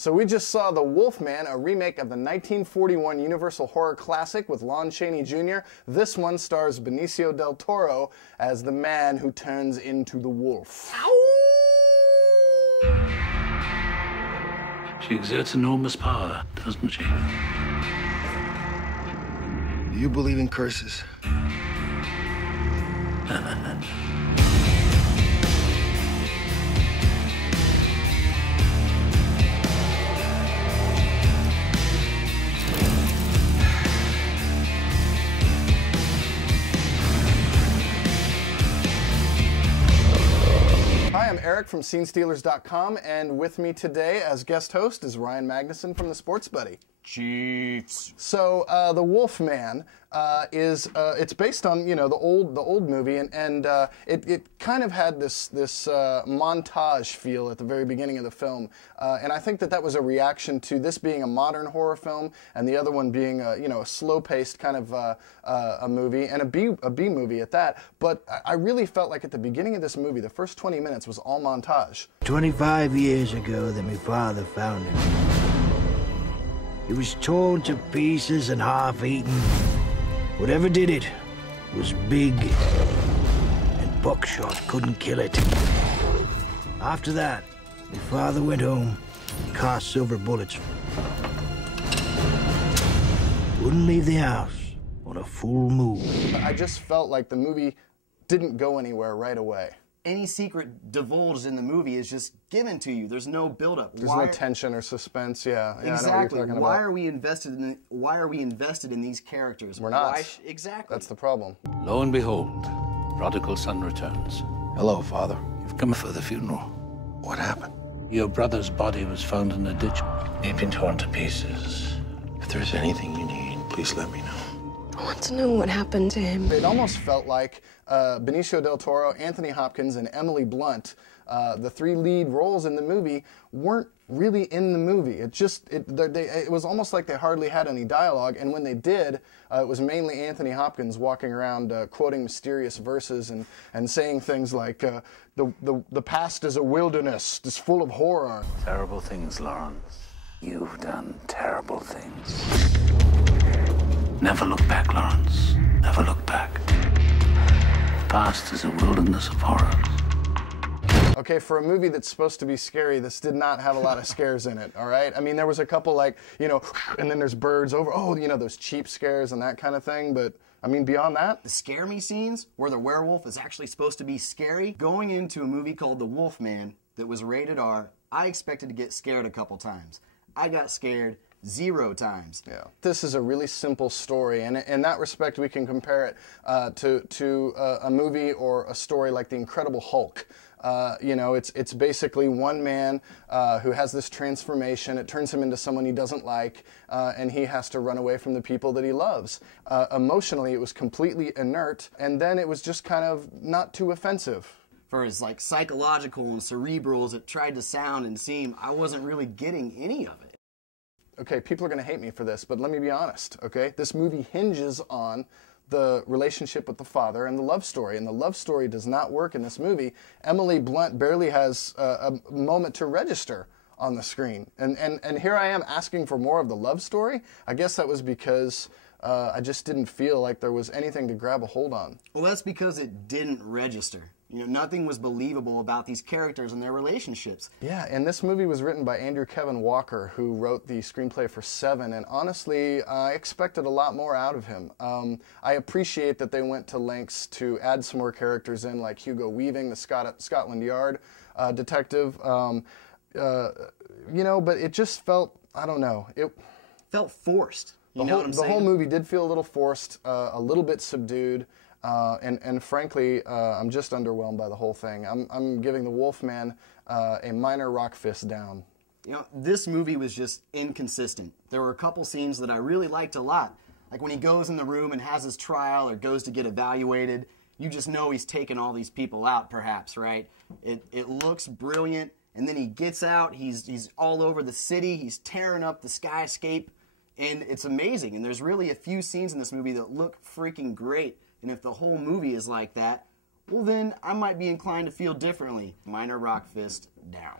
So we just saw The Wolfman, a remake of the 1941 Universal horror classic with Lon Chaney Jr. This one stars Benicio del Toro as the man who turns into the wolf. She exerts enormous power, doesn't she? Do you believe in curses? Hi, I'm Eric from SceneStealers.com, and with me today as guest host is Ryan Magnuson from the Sports Buddy. Chiefs. So The Wolfman it's based on, you know, the old movie, and it kind of had this montage feel at the very beginning of the film, and I think that was a reaction to this being a modern horror film and the other one being a slow-paced kind of a movie, and a B movie at that. But I really felt like at the beginning of this movie, the first 20 minutes was all montage. 25 years ago that my father found him. He was torn to pieces and half-eaten. Whatever did it was big, and buckshot couldn't kill it. After that, my father went home and cast silver bullets. Wouldn't leave the house on a full moon. I just felt like the movie didn't go anywhere right away. Any secret divulged in the movie is just given to you. There's no buildup. There's no tension or suspense. Yeah, exactly. I know what you're talking about. Why are we invested in these characters? We're not. Exactly. That's the problem. Lo and behold, prodigal son returns. Hello, Father. You've come for the funeral. What happened? Your brother's body was found in a ditch. He'd been torn to pieces. If there's anything you need, please let me know. I want to know what happened to him. It almost felt like Benicio del Toro, Anthony Hopkins, and Emily Blunt, the three lead roles in the movie, weren't really in the movie. It was almost like they hardly had any dialogue, and when they did, it was mainly Anthony Hopkins walking around quoting mysterious verses and saying things like, the past is a wilderness, it's full of horror. Terrible things, Lawrence. You've done terrible things. Never look back, Lawrence. Never look back. The past is a wilderness of horrors. Okay, for a movie that's supposed to be scary, this did not have a lot of scares in it, all right? I mean, there was a couple like, and then there's birds over, those cheap scares and that kind of thing, but I mean, beyond that? The scare me scenes, where the werewolf is actually supposed to be scary, going into a movie called The Wolfman that was rated R, I expected to get scared a couple times. I got scared 0 times. Yeah. This is a really simple story, and in that respect, we can compare it to a movie or a story like The Incredible Hulk. It's basically one man who has this transformation. It turns him into someone he doesn't like, and he has to run away from the people that he loves. Emotionally, it was completely inert, and then it was just kind of not too offensive. For as like psychological and cerebral as it tried to sound and seem, I wasn't really getting any of it. Okay, people are going to hate me for this, but let me be honest, okay? This movie hinges on the relationship with the father and the love story, and the love story does not work in this movie. Emily Blunt barely has a moment to register on the screen, and here I am asking for more of the love story. I guess that was because I just didn't feel like there was anything to grab a hold on. Well, that's because it didn't register. Nothing was believable about these characters and their relationships. Yeah, and this movie was written by Andrew Kevin Walker, who wrote the screenplay for Seven, and honestly, I expected a lot more out of him. I appreciate that they went to lengths to add some more characters in, like Hugo Weaving, the Scotland Yard detective, but it just felt, I don't know. It felt forced. The whole movie did feel a little forced, a little bit subdued. And frankly, I'm just underwhelmed by the whole thing. I'm giving The Wolfman a minor rock fist down. This movie was just inconsistent. There were a couple scenes that I really liked a lot. Like when he goes in the room and has his trial or goes to get evaluated, you just know he's taken all these people out, perhaps, right? It looks brilliant, and then he gets out, he's all over the city, he's tearing up the skyscape, and it's amazing. And there's really a few scenes in this movie that look freaking great. And if the whole movie is like that, well then I might be inclined to feel differently. Minor rock fist down.